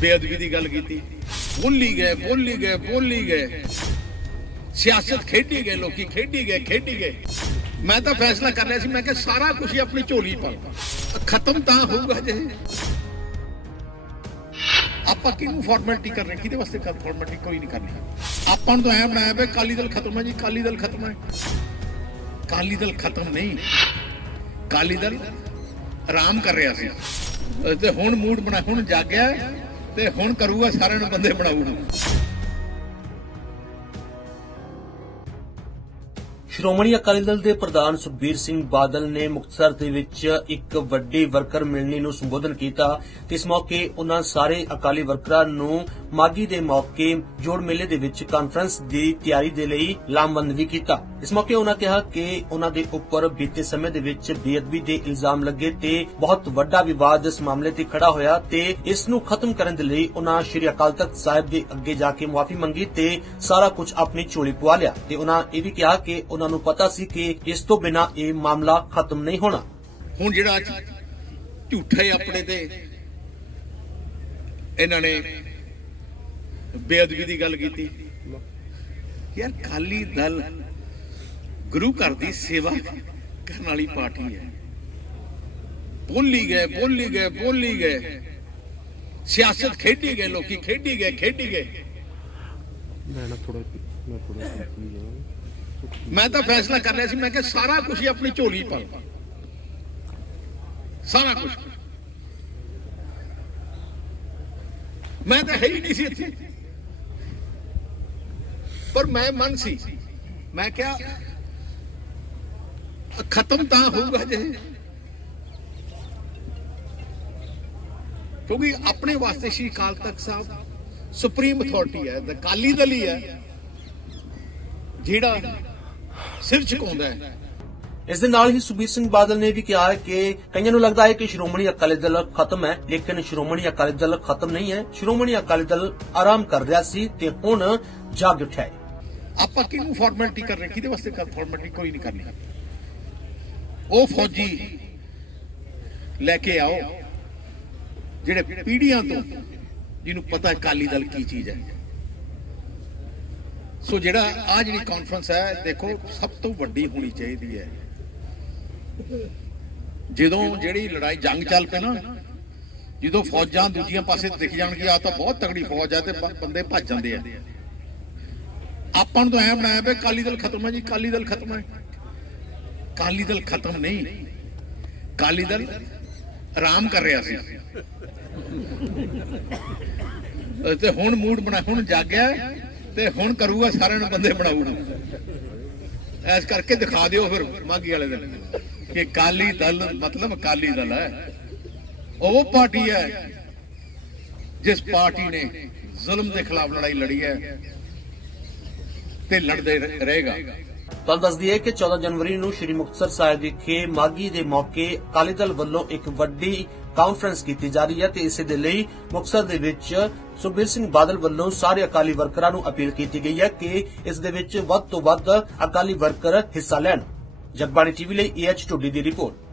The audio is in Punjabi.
ਬੇਅਦਬੀ ਦੀ ਗੱਲ ਕੀਤੀ। ਬੋਲੀ ਗਏ ਬੋਲੀ ਗਏ ਬੋਲੀ ਗਏ। ਸਿਆਸਤ ਖੇਡੀ ਗਏ, ਲੋਕੀ ਖੇਡੀ ਗਏ ਖੇਡੀ ਗਏ। ਮੈਂ ਤਾਂ ਫੈਸਲਾ ਕਰ ਲਿਆ ਸੀ, ਮੈਂ ਕਿ ਸਾਰਾ ਕੁਝ ਹੀ ਆਪਣੀ ਝੋਲੀ ਪਾ ਖਤਮ ਤਾਂ ਹੋਊਗਾ ਜੇ। ਆਪਾਂ ਕਿਹਨੂੰ ਫਾਰਮੈਲਿਟੀ ਕਰ ਰਹੇ ਕਿਹਦੇ ਵਾਸਤੇ ਕਰ ਫਾਰਮੈਲਿਟੀ ਕੋਈ ਨਹੀਂ ਕਰਨੀ? ਆਪਾਂ ਨੂੰ ਤਾਂ ਐ ਬਣਾਇਆ ਵੀ ਕਾਲੀ ਦਲ ਖਤਮ ਹੈ ਜੀ ਕਾਲੀ ਦਲ ਖਤਮ ਹੈ। ਕਾਲੀ ਦਲ ਖਤਮ ਨਹੀਂ। ਕਾਲੀ ਦਲ ਆਰਾਮ ਕਰ ਰਿਹਾ ਸੀ। ਤੇ ਹੁਣ ਮੂਡ ਬਣਾ ਹੁਣ ਜਾਗਿਆ ਤੇ ਹੁਣ ਕਰੂਗਾ ਸਾਰਿਆਂ ਨੂੰ ਬੰਦੇ ਬਣਾਊਗਾ ਸ਼੍ਰੋਮਣੀ ਅਕਾਲੀ ਦਲ ਦੇ ਪ੍ਰਧਾਨ ਸੁਖਬੀਰ ਸਿੰਘ ਬਾਦਲ ਨੇ ਮੁਕਤਸਰ ਦੇ ਵਿੱਚ ਇੱਕ ਵੱਡੀ ਵਰਕਰ ਮਿਲਣੀ ਨੂੰ ਸੰਬੋਧਨ ਕੀਤਾ ਤੇ ਇਸ ਮੌਕੇ ਉਹਨਾਂ ਸਾਰੇ ਅਕਾਲੀ ਵਰਕਰਾਂ ਨੂੰ ਮਾਗੀ ਦੇ ਮੌਕੇ ਜੋੜ ਮੇਲੇ ਦੇ ਵਿੱਚ ਕਾਨਫਰੰਸ ਦੀ ਤਿਆਰੀ ਦੇ ਲਈ ਲਾਮਬੰਦ ਵੀ ਕੀਤਾ। ਇਸ ਮੌਕੇ ਉਹਨਾਂ ਕਿਹਾ ਕਿ ਉਹਨਾਂ ਦੇ ਉੱਪਰ ਬੀਤੇ ਸਮੇਂ ਦੇ ਵਿੱਚ ਬੇਅਦਬੀ ਦੇ ਇਲਜ਼ਾਮ ਲੱਗੇ ਤੇ ਬਹੁਤ ਵੱਡਾ ਵਿਵਾਦ ਇਸ ਮਾਮਲੇ ਤੇ ਖੜਾ ਹੋਇਆ ਤੇ ਇਸ ਨੂੰ ਖਤਮ ਕਰਨ ਦੇ ਲਈ ਉਹਨਾਂ ਸ਼੍ਰੀ ਅਕਾਲ ਤਖਤ ਸਾਹਿਬ ਦੇ ਅੱਗੇ ਜਾ ਕੇ ਮੁਆਫੀ ਮੰਗੀ ਤੇ ਸਾਰਾ ਕੁਝ ਆਪਣੀ ਝੋਲੀ ਪਵਾ ਲਿਆ ਤੇ ਉਹਨਾਂ ਇਹ ਵੀ ਕਿਹਾ ਕਿ ਉਹਨਾਂ ਨੂੰ ਪਤਾ ਸੀ ਕਿ ਇਸ ਤੋਂ ਬਿਨਾਂ ਇਹ ਮਾਮਲਾ ਖਤਮ ਨਹੀਂ ਹੋਣਾ। ਹੁਣ ਜਿਹੜਾ ਅੱਜ ਝੂਠੇ ਆਪਣੇ ਤੇ ਇਹਨਾਂ ਨੇ ਬੇਅਦਬੀ ਦੀ ਗੱਲ ਕੀਤੀ। ਯਾਰ ਕਾਲੀ ਦਲ ਗੁਰੂ ਘਰ ਦੀ ਸੇਵਾ ਕਰਨ ਵਾਲੀ ਪਾਰਟੀ ਹੈ। ਬੋਲੀ ਗਏ ਬੋਲੀ ਗਏ ਬੋਲੀ ਗਏ। ਸਿਆਸਤ ਖੇਡੀ ਗਏ ਲੋਕੀ ਖੇਡੀ ਗਏ ਖੇਡੀ ਗਏ। ਮੈਂ ਨਾ ਥੋੜਾ ਮੈਂ ਥੋੜਾ ਮੈਂ ਤਾਂ ਫੈਸਲਾ ਕਰ ਲਿਆ ਸੀ, ਮੈਂ ਕਿਹਾ ਸਾਰਾ ਕੁਝ ਹੀ ਆਪਣੀ ਝੋਲੀ ਪਾ ਸਾਰਾ ਕੁਝ ਮੈਂ ਤਾਂ ਹੈ ਹੀ ਨਹੀਂ ਸੀ ਇੱਥੇ। ਪਰ ਮੈਂ ਮਨ ਸੀ। ਮੈਂ ਕਿਹਾ, ਖਤਮ ਤਾਂ ਹੋਊਗਾ ਜੇ। ਕਿਉਂਕਿ ਆਪਣੇ ਵਾਸਤੇ ਸ਼੍ਰੀ ਅਕਾਲ ਤਖਤ ਸਾਹਿਬ ਸੁਪਰੀਮ ਅਥਾਰਟੀ ਹੈ ਦ ਕਾਲੀ ਦਲ ਹੀ ਹੈ। ਜਿਹੜਾ ਸਿਰ ਝੁਕਾਉਂਦਾ ਹੈ। ਇਸ ਦੇ ਨਾਲ ਹੀ ਸੁਖਬੀਰ ਸਿੰਘ ਬਾਦਲ ਨੇ ਵੀ ਕਿਹਾ ਕਿ ਕਈਆਂ ਨੂੰ ਲੱਗਦਾ ਹੈ ਕਿ ਸ਼੍ਰੋਮਣੀ ਅਕਾਲੀ ਦਲ ਖਤਮ ਹੈ ਲੇਕਿਨ ਸ਼੍ਰੋਮਣੀ ਅਕਾਲੀ ਦਲ ਖਤਮ ਨਹੀਂ ਹੈ। ਸ਼੍ਰੋਮਣੀ ਅਕਾਲੀ ਦਲ ਆਰਾਮ ਕਰ ਰਿਹਾ ਸੀ ਤੇ ਹੁਣ ਜਾਗ ਉੱਠਿਆ ਹੈ। ਆਪਾਂ ਕਿਹਨੂੰ ਫਾਰਮੈਲਿਟੀ ਕਰ ਰਹੇ? ਕਿਹਦੇ ਵਾਸਤੇ ਕਰ ਫਾਰਮੈਲਿਟੀ ਕੋਈ ਨਹੀਂ ਕਰਨੀ। ਉਹ ਫੌਜੀ ਲੈ ਕੇ ਆਓ ਜਿਹੜੇ ਪੀੜ੍ਹੀਆਂ ਤੋਂ ਜਿਹਨੂੰ ਪਤਾ ਹੈ ਕਾਲੀ ਦਲ ਕੀ ਚੀਜ਼ ਹੈ। ਸੋ ਜਿਹੜਾ ਆ ਜਿਹੜੀ ਕਾਨਫਰੰਸ ਹੈ, ਦੇਖੋ, ਸਭ ਤੋਂ ਵੱਡੀ ਹੋਣੀ ਚਾਹੀਦੀ ਹੈ। ਜਦੋਂ ਜਿਹੜੀ ਲੜਾਈ ਜੰਗ ਚੱਲ ਪਏ ਨਾ, ਜਦੋਂ ਫੌਜਾਂ ਦੂਜੀਆਂ ਪਾਸੇ ਦਿਖ ਜਾਣਗੀਆਂ ਆ ਤਾਂ ਬਹੁਤ ਤਗੜੀ ਫੌਜ ਹੈ ਤੇ ਬੰਦੇ ਭੱਜ ਜਾਂਦੇ ਆ। ਆਪਾਂ ਨੂੰ ਤਾਂ ਐ ਬਣਾਇਆ ਵੇ ਕਾਲੀ ਦਲ ਖਤਮ ਹੈ ਜੀ ਕਾਲੀ ਦਲ ਖਤਮ ਹੈ। ਕਾਲੀ ਦਲ ਖਤਮ ਨਹੀਂ। ਕਾਲੀ ਦਲ ਆਰਾਮ ਕਰ ਰਿਹਾ ਸੀ। ਤੇ ਹੁਣ ਮੂਡ ਬਣਾ, ਹੁਣ ਜਾਗਿਆ। ਤੇ ਹੁਣ ਕਰੂਗਾ ਸਾਰਿਆਂ ਨੂੰ ਬੰਦੇ ਬਣਾਊਗਾ ਇਸ ਕਰਕੇ ਦਿਖਾ ਦਿਓ ਫਿਰ ਮਾਗੀ ਵਾਲੇ ਦਿਨ ਕਿ ਕਾਲੀ ਦਲ ਮਤਲਬ ਅਕਾਲੀ ਦਲ ਹੈ। ਉਹ ਪਾਰਟੀ ਹੈ ਜਿਸ ਪਾਰਟੀ ਨੇ ਜ਼ੁਲਮ ਦੇ ਖਿਲਾਫ ਲੜਾਈ ਲੜੀ ਹੈ ਤੇ ਲੜਦੇ ਰਹੇਗਾ। ਤੁਹਾਨੂੰ ਦੱਸਦੀ ਦਈਏ ਕਿ 14 ਜਨਵਰੀ ਨੂੰ ਸ਼੍ਰੀ ਮੁਕਤਸਰ ਸਾਹਿਬ ਵਿਖੇ ਮਾਗੀ ਦੇ ਮੌਕੇ ਅਕਾਲੀ ਦਲ ਵੱਲੋਂ ਇੱਕ ਵੱਡੀ ਕਾਨਫਰੰਸ ਕੀਤੀ ਜਾ ਰਹੀ ਹੈ ਤੇ ਇਸੇ ਦੇ ਲਈ ਮੁਕਤਸਰ ਦੇ ਵਿੱਚ ਸੁਖਬੀਰ ਸਿੰਘ ਬਾਦਲ ਵੱਲੋਂ ਸਾਰੇ ਅਕਾਲੀ ਵਰਕਰਾਂ ਨੂੰ ਅਪੀਲ ਕੀਤੀ ਗਈ ਹੈ ਕਿ ਇਸ ਦੇ ਵਿੱਚ ਵੱਧ ਤੋਂ ਵੱਧ ਅਕਾਲੀ ਵਰਕਰ ਹਿੱਸਾ ਲੈਣ। ਜਗਬਾਣੀ ਟੀਵੀ ਲਈ ਏਐਚ ਟੁੱਡੀ ਦੀ ਰਿਪੋਰਟ।